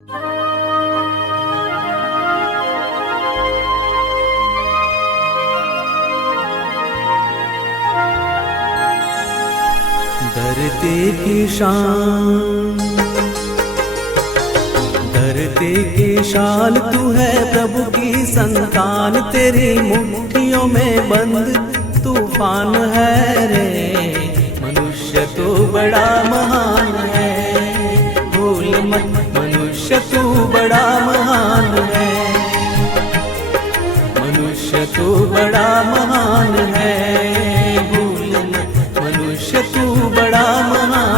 धरती की शान की तू है प्रभु की संतान, तेरी मुट्ठियों में बंद तूफ़ान है रे। मनुष्य तो बड़ा महान है। मनुष्य तू बड़ा महान है। मनुष्य तू बड़ा महान है। भूल मनुष्य तू बड़ा महान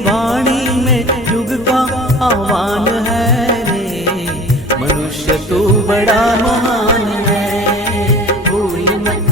भूल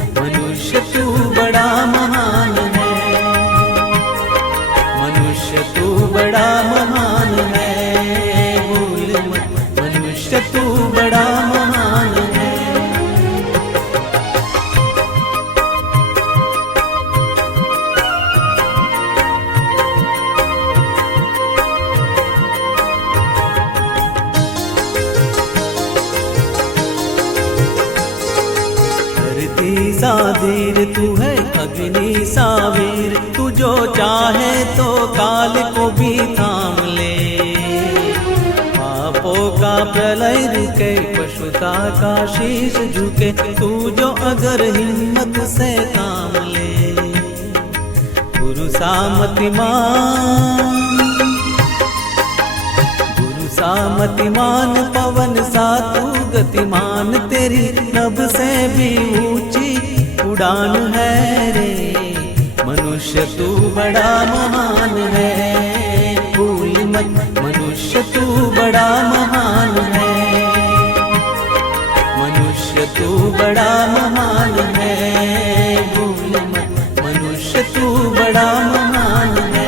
धरती सा धीर तू है अग्नि सा वीर तू जो चाहे तो काल को भी थाम ले। पापों का प्रलय रुके, पशुता का शीश झुके, तू जो अगर हिम्मत से काम ले। गुरु सामतिमान गुरु सामतिमान पवन सा गतिमान तेरी, नभ से भी ऊँची उड़ान है रे। मनुष्य तू बड़ा महान है, भूल मत, मनुष्य तू बड़ा महान है। मनुष्य तू बड़ा महान है, भूल मत, मनुष्य तू बड़ा महान है।